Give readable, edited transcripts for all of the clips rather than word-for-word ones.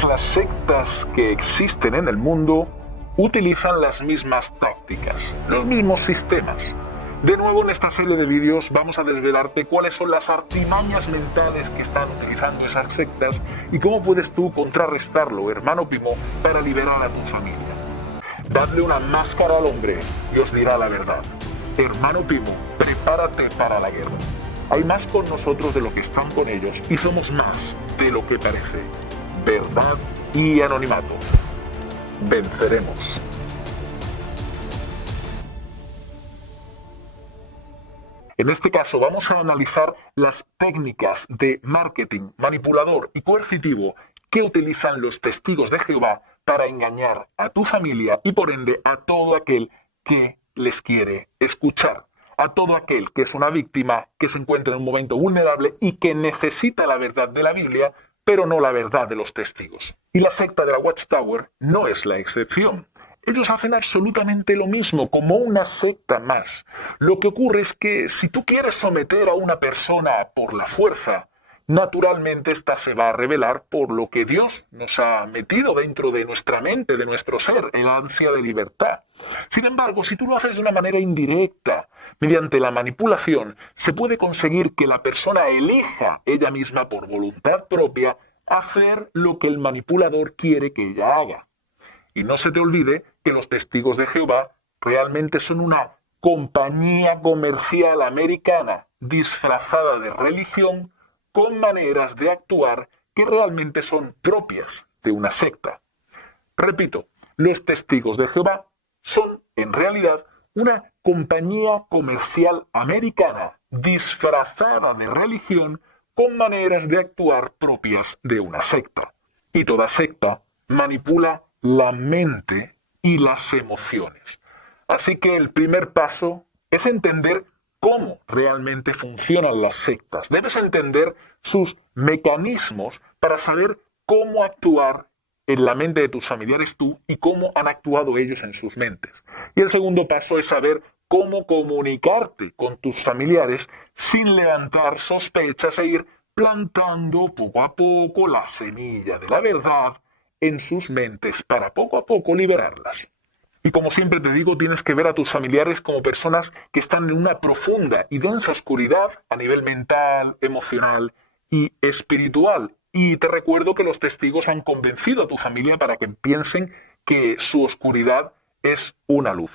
Todas las sectas que existen en el mundo utilizan las mismas tácticas, los mismos sistemas. De nuevo, en esta serie de vídeos vamos a desvelarte cuáles son las artimañas mentales que están utilizando esas sectas y cómo puedes tú contrarrestarlo, hermano Pimo, para liberar a tu familia. Dadle una máscara al hombre y os dirá la verdad. Hermano Pimo, prepárate para la guerra. Hay más con nosotros de lo que están con ellos y somos más de lo que parece. Verdad y anonimato. Venceremos. En este caso vamos a analizar las técnicas de marketing manipulador y coercitivo que utilizan los testigos de Jehová para engañar a tu familia y por ende a todo aquel que les quiere escuchar, a todo aquel que es una víctima que se encuentra en un momento vulnerable y que necesita la verdad de la Biblia, pero no la verdad de los testigos. Y la secta de la Watchtower no es la excepción. Ellos hacen absolutamente lo mismo, como una secta más. Lo que ocurre es que si tú quieres someter a una persona por la fuerza, naturalmente ésta se va a rebelar por lo que Dios nos ha metido dentro de nuestra mente, de nuestro ser, el ansia de libertad. Sin embargo, si tú lo haces de una manera indirecta, mediante la manipulación, se puede conseguir que la persona elija ella misma por voluntad propia hacer lo que el manipulador quiere que ella haga. Y no se te olvide que los testigos de Jehová realmente son una compañía comercial americana disfrazada de religión con maneras de actuar que realmente son propias de una secta. Repito, los testigos de Jehová son en realidad una compañía comercial americana disfrazada de religión con maneras de actuar propias de una secta. Y toda secta manipula la mente y las emociones. Así que el primer paso es entender cómo realmente funcionan las sectas. Debes entender sus mecanismos para saber cómo actuar en la mente de tus familiares tú y cómo han actuado ellos en sus mentes. Y el segundo paso es saber cómo comunicarte con tus familiares sin levantar sospechas e ir plantando poco a poco la semilla de la verdad en sus mentes para poco a poco liberarlas. Y como siempre te digo, tienes que ver a tus familiares como personas que están en una profunda y densa oscuridad a nivel mental, emocional y espiritual. Y te recuerdo que los testigos han convencido a tu familia para que piensen que su oscuridad es una luz.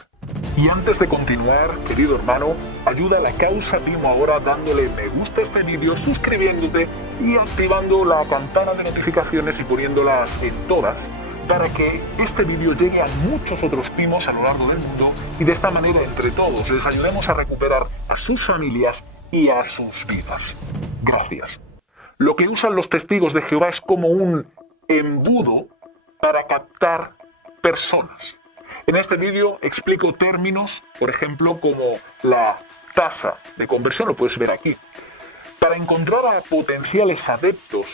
Y antes de continuar, querido hermano, ayuda a la causa Pimo ahora dándole me gusta a este vídeo, suscribiéndote y activando la campana de notificaciones y poniéndolas en todas para que este vídeo llegue a muchos otros Pimos a lo largo del mundo y de esta manera entre todos les ayudemos a recuperar a sus familias y a sus vidas. Gracias. Lo que usan los testigos de Jehová es como un embudo para captar personas. En este vídeo explico términos, por ejemplo, como la tasa de conversión, lo puedes ver aquí. Para encontrar a potenciales adeptos,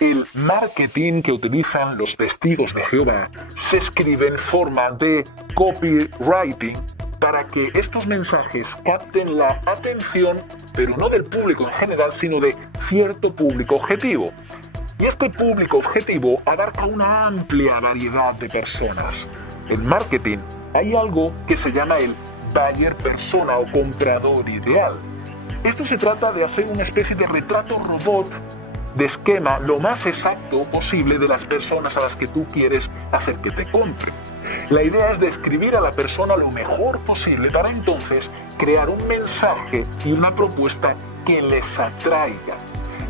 el marketing que utilizan los testigos de Jehová se escribe en forma de copywriting para que estos mensajes capten la atención, pero no del público en general, sino de cierto público objetivo. Y este público objetivo abarca una amplia variedad de personas. En marketing hay algo que se llama el buyer persona o comprador ideal. Esto se trata de hacer una especie de retrato robot de esquema lo más exacto posible de las personas a las que tú quieres hacer que te compren. La idea es describir a la persona lo mejor posible para entonces crear un mensaje y una propuesta que les atraiga.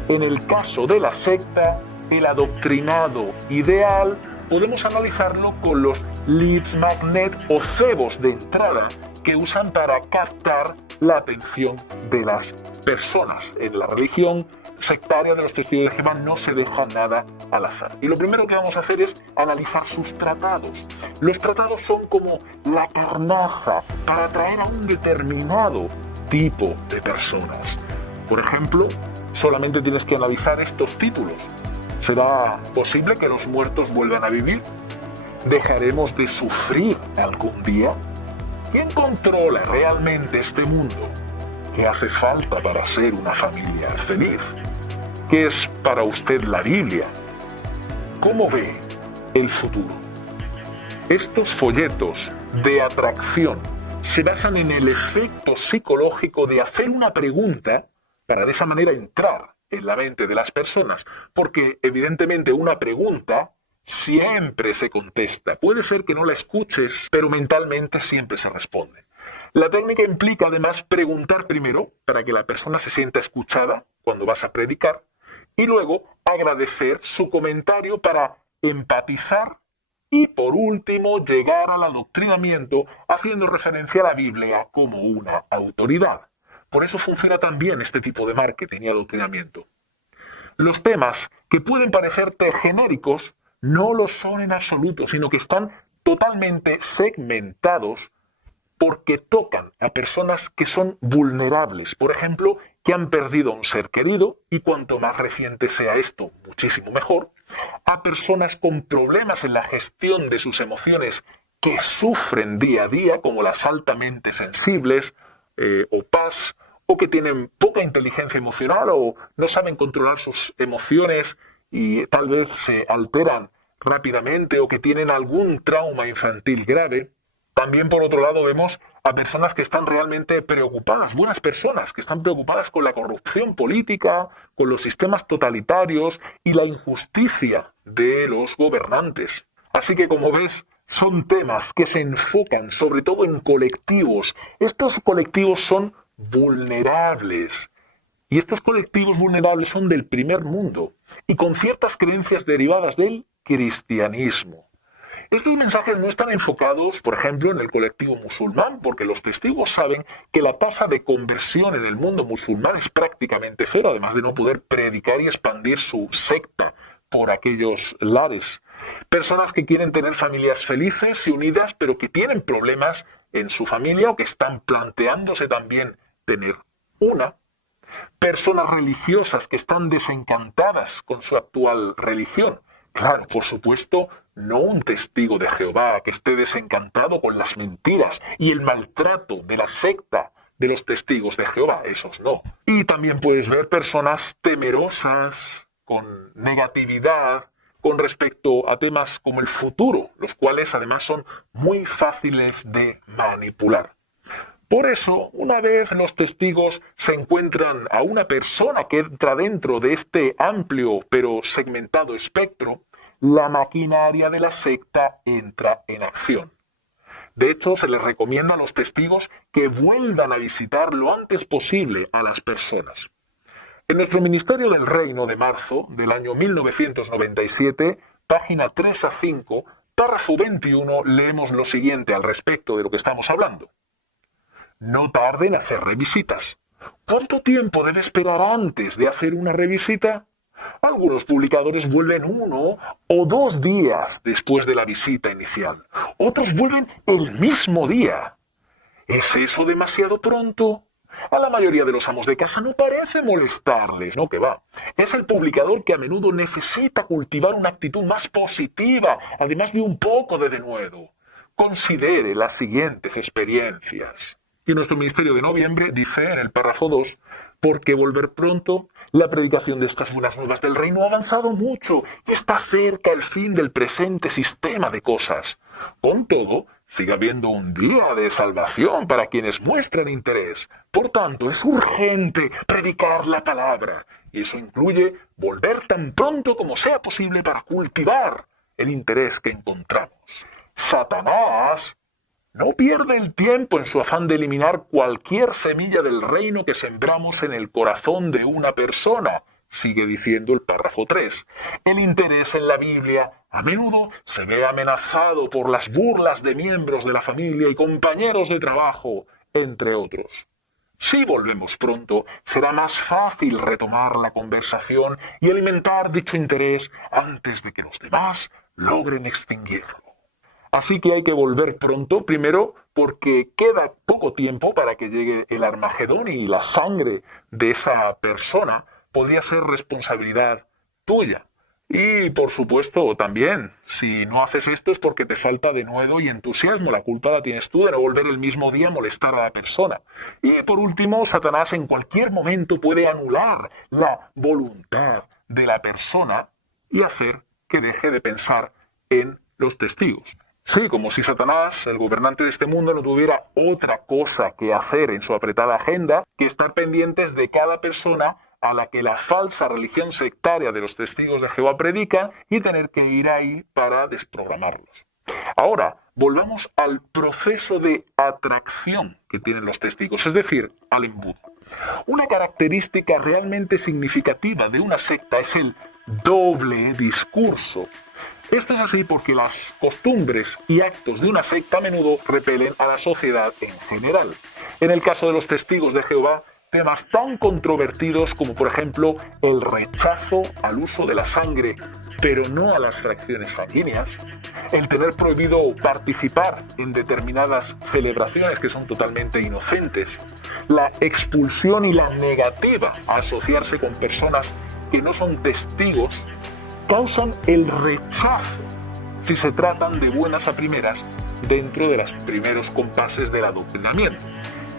En el caso de la secta, el adoctrinado ideal podemos analizarlo con los leads magnet o cebos de entrada que usan para captar la atención de las personas. En la religión sectaria de los testigos de Jehová no se deja nada al azar. Y lo primero que vamos a hacer es analizar sus tratados. Los tratados son como la carnaza para atraer a un determinado tipo de personas. Por ejemplo, solamente tienes que analizar estos títulos. ¿Será posible que los muertos vuelvan a vivir? ¿Dejaremos de sufrir algún día? ¿Quién controla realmente este mundo? ¿Qué hace falta para ser una familia feliz? ¿Qué es para usted la Biblia? ¿Cómo ve el futuro? Estos folletos de atracción se basan en el efecto psicológico de hacer una pregunta para de esa manera entrar en la mente de las personas, porque evidentemente una pregunta siempre se contesta. Puede ser que no la escuches, pero mentalmente siempre se responde. La técnica implica además preguntar primero para que la persona se sienta escuchada cuando vas a predicar y luego agradecer su comentario para empatizar y por último llegar al adoctrinamiento haciendo referencia a la Biblia como una autoridad. Por eso funciona tan bien este tipo de marketing y adoctrinamiento. Los temas que pueden parecerte genéricos no lo son en absoluto, sino que están totalmente segmentados porque tocan a personas que son vulnerables, por ejemplo, que han perdido a un ser querido, y cuanto más reciente sea esto, muchísimo mejor, a personas con problemas en la gestión de sus emociones que sufren día a día, como las altamente sensibles o PAS, o que tienen poca inteligencia emocional o no saben controlar sus emociones y tal vez se alteran rápidamente o que tienen algún trauma infantil grave. También, por otro lado, vemos a personas que están realmente preocupadas, buenas personas, que están preocupadas con la corrupción política, con los sistemas totalitarios y la injusticia de los gobernantes. Así que, como ves, son temas que se enfocan sobre todo en colectivos. Estos colectivos son vulnerables. Y estos colectivos vulnerables son del primer mundo y con ciertas creencias derivadas del cristianismo. Estos mensajes no están enfocados, por ejemplo, en el colectivo musulmán, porque los testigos saben que la tasa de conversión en el mundo musulmán es prácticamente cero, además de no poder predicar y expandir su secta por aquellos lares. Personas que quieren tener familias felices y unidas, pero que tienen problemas en su familia o que están planteándose también tener una. Personas religiosas que están desencantadas con su actual religión. Claro, por supuesto, no un testigo de Jehová que esté desencantado con las mentiras y el maltrato de la secta de los testigos de Jehová, esos no. Y también puedes ver personas temerosas, con negatividad, con respecto a temas como el futuro, los cuales además son muy fáciles de manipular. Por eso, una vez los testigos se encuentran a una persona que entra dentro de este amplio pero segmentado espectro, la maquinaria de la secta entra en acción. De hecho, se les recomienda a los testigos que vuelvan a visitar lo antes posible a las personas. En nuestro Ministerio del Reino de marzo del año 1997, página 3 a 5, párrafo 21, leemos lo siguiente al respecto de lo que estamos hablando. No tarden en hacer revisitas. ¿Cuánto tiempo debe esperar antes de hacer una revisita? Algunos publicadores vuelven 1 o 2 días después de la visita inicial. Otros vuelven el mismo día. ¿Es eso demasiado pronto? A la mayoría de los amos de casa no parece molestarles, ¿no? Que va. Es el publicador que a menudo necesita cultivar una actitud más positiva, además de un poco de denuedo. Considere las siguientes experiencias. Y nuestro ministerio de noviembre dice en el párrafo 2, porque volver pronto, la predicación de estas buenas nuevas del reino ha avanzado mucho y está cerca el fin del presente sistema de cosas. Con todo, sigue habiendo un día de salvación para quienes muestran interés. Por tanto, es urgente predicar la palabra. Y eso incluye volver tan pronto como sea posible para cultivar el interés que encontramos. Satanás no pierde el tiempo en su afán de eliminar cualquier semilla del reino que sembramos en el corazón de una persona, sigue diciendo el párrafo 3. El interés en la Biblia a menudo se ve amenazado por las burlas de miembros de la familia y compañeros de trabajo, entre otros. Si volvemos pronto, será más fácil retomar la conversación y alimentar dicho interés antes de que los demás logren extinguirlo. Así que hay que volver pronto, primero porque queda poco tiempo para que llegue el Armagedón y la sangre de esa persona podría ser responsabilidad tuya. Y por supuesto también, si no haces esto es porque te falta denuedo y entusiasmo, la culpa la tienes tú de no volver el mismo día a molestar a la persona. Y por último, Satanás en cualquier momento puede anular la voluntad de la persona y hacer que deje de pensar en los testigos. Sí, como si Satanás, el gobernante de este mundo, no tuviera otra cosa que hacer en su apretada agenda que estar pendientes de cada persona a la que la falsa religión sectaria de los testigos de Jehová predica y tener que ir ahí para desprogramarlos. Ahora, volvamos al proceso de atracción que tienen los testigos, es decir, al embudo. Una característica realmente significativa de una secta es el doble discurso. Esto es así porque las costumbres y actos de una secta a menudo repelen a la sociedad en general. En el caso de los testigos de Jehová, temas tan controvertidos como por ejemplo el rechazo al uso de la sangre, pero no a las fracciones sanguíneas, el tener prohibido participar en determinadas celebraciones que son totalmente inocentes, la expulsión y la negativa a asociarse con personas que no son testigos, causan el rechazo si se tratan de buenas a primeras dentro de los primeros compases del adoctrinamiento.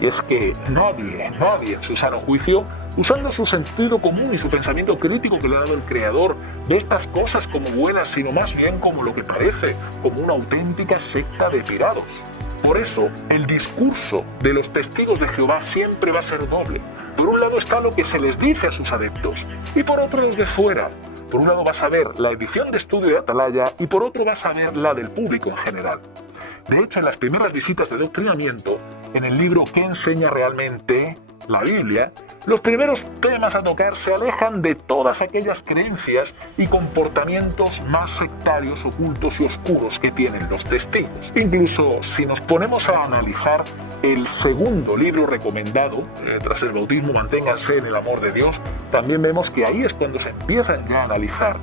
Y es que nadie en su sano juicio, usando su sentido común y su pensamiento crítico que le ha dado el Creador, ve estas cosas como buenas, sino más bien como lo que parece, como una auténtica secta de pirados. Por eso, el discurso de los testigos de Jehová siempre va a ser doble. Por un lado está lo que se les dice a sus adeptos, y por otro los de fuera. Por un lado vas a ver la edición de estudio de Atalaya, y por otro vas a ver la del público en general. De hecho, en las primeras visitas de adoctrinamiento, en el libro ¿Qué enseña realmente la Biblia?, los primeros temas a tocar se alejan de todas aquellas creencias y comportamientos más sectarios, ocultos y oscuros que tienen los testigos. Incluso si nos ponemos a analizar el segundo libro recomendado, tras el bautismo, Manténganse en el amor de Dios, también vemos que ahí es cuando se empiezan ya a analizar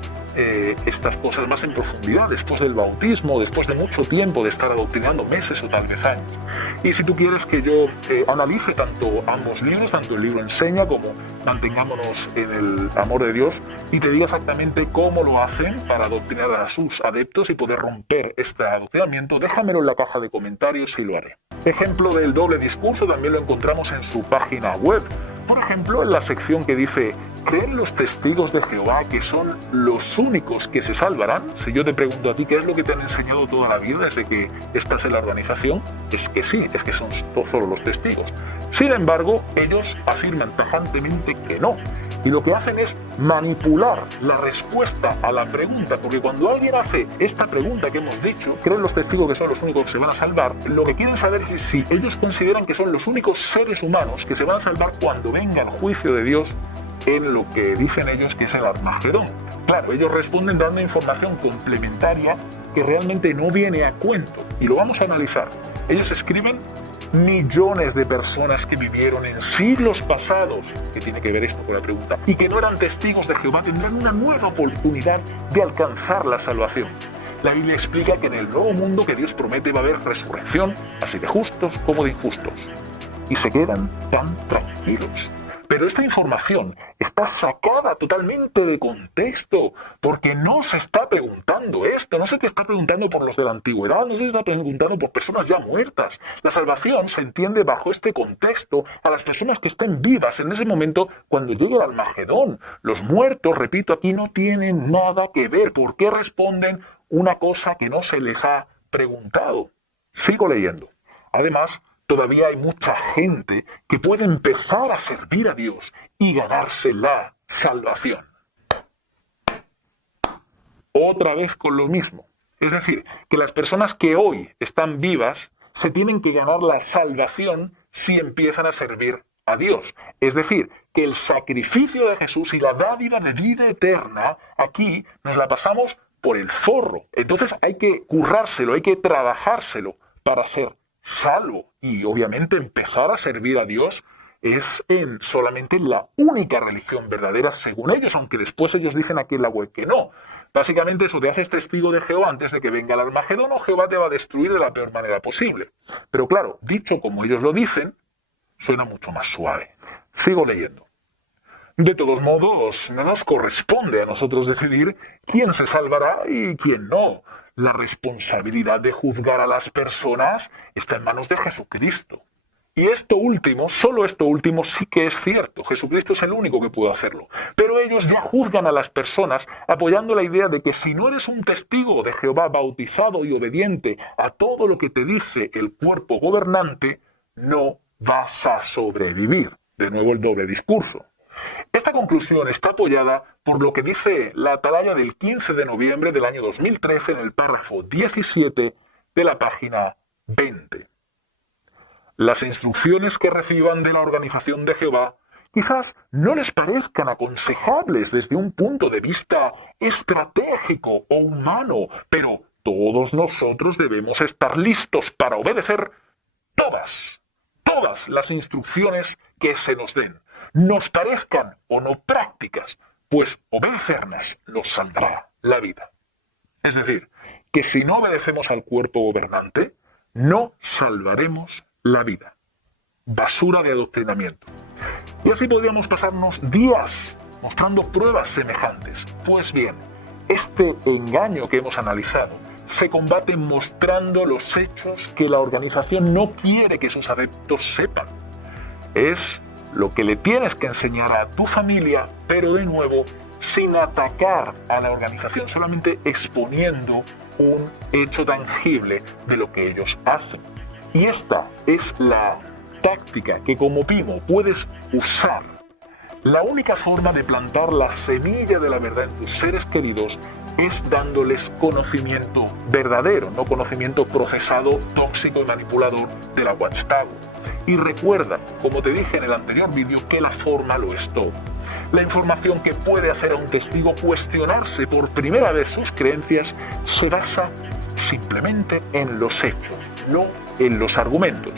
estas cosas más en profundidad, después del bautismo, después de mucho tiempo de estar adoctrinando, meses o tal vez años. Y si tú quieres que yo analice tanto ambos libros, tanto el libro Enseña como Mantengámonos en el amor de Dios, y te diga exactamente cómo lo hacen para adoctrinar a sus adeptos y poder romper este adoctrinamiento, déjamelo en la caja de comentarios y lo haré. Ejemplo del doble discurso también lo encontramos en su página web. Por ejemplo, en la sección que dice ¿creen los testigos de Jehová que son los únicos que se salvarán? Si yo te pregunto a ti qué es lo que te han enseñado toda la vida desde que estás en la organización, es que sí, es que son solo los testigos. Sin embargo, ellos afirman tajantemente que no. Y lo que hacen es manipular la respuesta a la pregunta, porque cuando alguien hace esta pregunta que hemos dicho, ¿creen los testigos que son los únicos que se van a salvar? Lo que quieren saber es si ellos consideran que son los únicos seres humanos que se van a salvar cuando venga el juicio de Dios en lo que dicen ellos que es el Armagedón. Claro, ellos responden dando información complementaria que realmente no viene a cuento, y lo vamos a analizar. Ellos escriben millones de personas que vivieron en siglos pasados, que tiene que ver esto con la pregunta, y que no eran testigos de Jehová, tendrán una nueva oportunidad de alcanzar la salvación. La Biblia explica que en el nuevo mundo que Dios promete va a haber resurrección, así de justos como de injustos. Y se quedan tan tranquilos. Pero esta información está sacada totalmente de contexto, porque no se está preguntando esto, no se te está preguntando por los de la antigüedad, no se está preguntando por personas ya muertas. La salvación se entiende bajo este contexto a las personas que estén vivas en ese momento cuando llegue el Armagedón. Los muertos, repito, aquí no tienen nada que ver. ¿Por qué responden una cosa que no se les ha preguntado? Sigo leyendo. Además, todavía hay mucha gente que puede empezar a servir a Dios y ganarse la salvación. Otra vez con lo mismo. Es decir, que las personas que hoy están vivas se tienen que ganar la salvación si empiezan a servir a Dios. Es decir, que el sacrificio de Jesús y la dádiva de vida eterna, aquí nos la pasamos por el forro. Entonces hay que currárselo, hay que trabajárselo para ser salvo, y obviamente empezar a servir a Dios es solamente la única religión verdadera según ellos, aunque después ellos dicen aquí en la web que no. Básicamente eso, te haces testigo de Jehová antes de que venga el Armagedón, o Jehová te va a destruir de la peor manera posible. Pero claro, dicho como ellos lo dicen, suena mucho más suave. Sigo leyendo. De todos modos, no nos corresponde a nosotros decidir quién se salvará y quién no. La responsabilidad de juzgar a las personas está en manos de Jesucristo. Y esto último, solo esto último sí que es cierto. Jesucristo es el único que pudo hacerlo. Pero ellos ya juzgan a las personas apoyando la idea de que si no eres un testigo de Jehová bautizado y obediente a todo lo que te dice el cuerpo gobernante, no vas a sobrevivir. De nuevo el doble discurso. Esta conclusión está apoyada por lo que dice la Atalaya del 15 de noviembre del año 2013 en el párrafo 17 de la página 20. Las instrucciones que reciban de la Organización de Jehová quizás no les parezcan aconsejables desde un punto de vista estratégico o humano, pero todos nosotros debemos estar listos para obedecer todas las instrucciones que se nos den, nos parezcan o no prácticas, pues obedecerlas nos saldrá la vida. Es decir, que si no obedecemos al cuerpo gobernante, no salvaremos la vida. Basura de adoctrinamiento. Y así podríamos pasarnos días mostrando pruebas semejantes. Pues bien, este engaño que hemos analizado se combate mostrando los hechos que la organización no quiere que sus adeptos sepan. Es lo que le tienes que enseñar a tu familia, pero de nuevo, sin atacar a la organización, solamente exponiendo un hecho tangible de lo que ellos hacen. Y esta es la táctica que como Pimo puedes usar. La única forma de plantar la semilla de la verdad en tus seres queridos es dándoles conocimiento verdadero, no conocimiento procesado, tóxico y manipulador de la Watchtower. Y recuerda, como te dije en el anterior vídeo, que la forma lo es todo. La información que puede hacer a un testigo cuestionarse por primera vez sus creencias se basa simplemente en los hechos, no en los argumentos.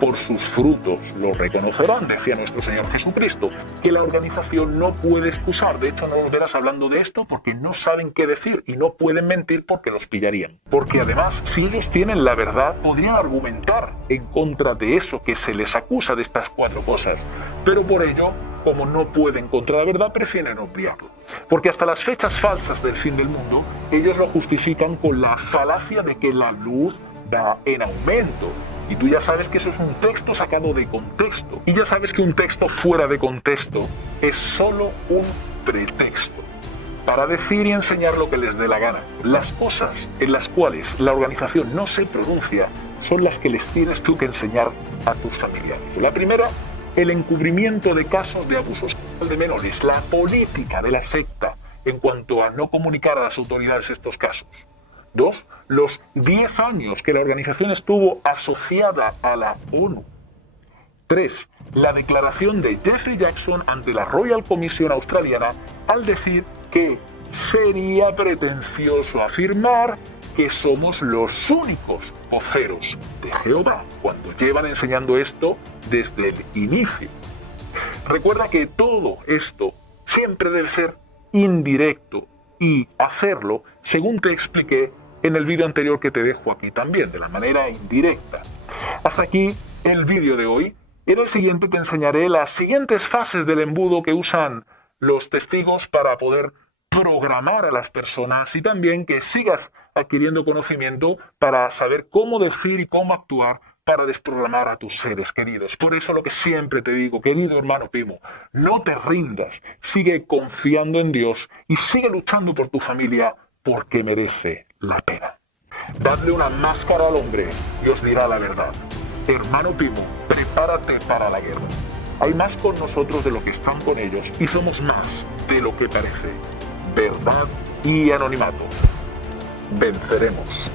Por sus frutos lo reconocerán, decía nuestro Señor Jesucristo, que la organización no puede excusar. De hecho, no los verás hablando de esto porque no saben qué decir y no pueden mentir porque los pillarían. Porque además, si ellos tienen la verdad, podrían argumentar en contra de eso que se les acusa de estas cuatro cosas. Pero por ello, como no pueden contra la verdad, prefieren obviarlo. Porque hasta las fechas falsas del fin del mundo, ellos lo justifican con la falacia de que la luz va en aumento. Y tú ya sabes que eso es un texto sacado de contexto. Y ya sabes que un texto fuera de contexto es solo un pretexto para decir y enseñar lo que les dé la gana. Las cosas en las cuales la organización no se pronuncia son las que les tienes tú que enseñar a tus familiares. La primera, el encubrimiento de casos de abusos de menores, la política de la secta en cuanto a no comunicar a las autoridades estos casos. 2. Los 10 años que la organización estuvo asociada a la ONU. 3. La declaración de Jeffrey Jackson ante la Royal Commission australiana al decir que sería pretencioso afirmar que somos los únicos voceros de Jehová, cuando llevan enseñando esto desde el inicio. Recuerda que todo esto siempre debe ser indirecto y hacerlo, según te expliqué en el vídeo anterior que te dejo aquí también, de la manera indirecta. Hasta aquí el vídeo de hoy. En el siguiente te enseñaré las siguientes fases del embudo que usan los testigos para poder programar a las personas y también que sigas adquiriendo conocimiento para saber cómo decir y cómo actuar para desprogramar a tus seres queridos. Por eso lo que siempre te digo, querido hermano Pimo, no te rindas, sigue confiando en Dios y sigue luchando por tu familia porque merece la pena. Dadle una máscara al hombre y os dirá la verdad. Hermano Pimo, prepárate para la guerra. Hay más con nosotros de lo que están con ellos y somos más de lo que parece. Verdad y anonimato. Venceremos.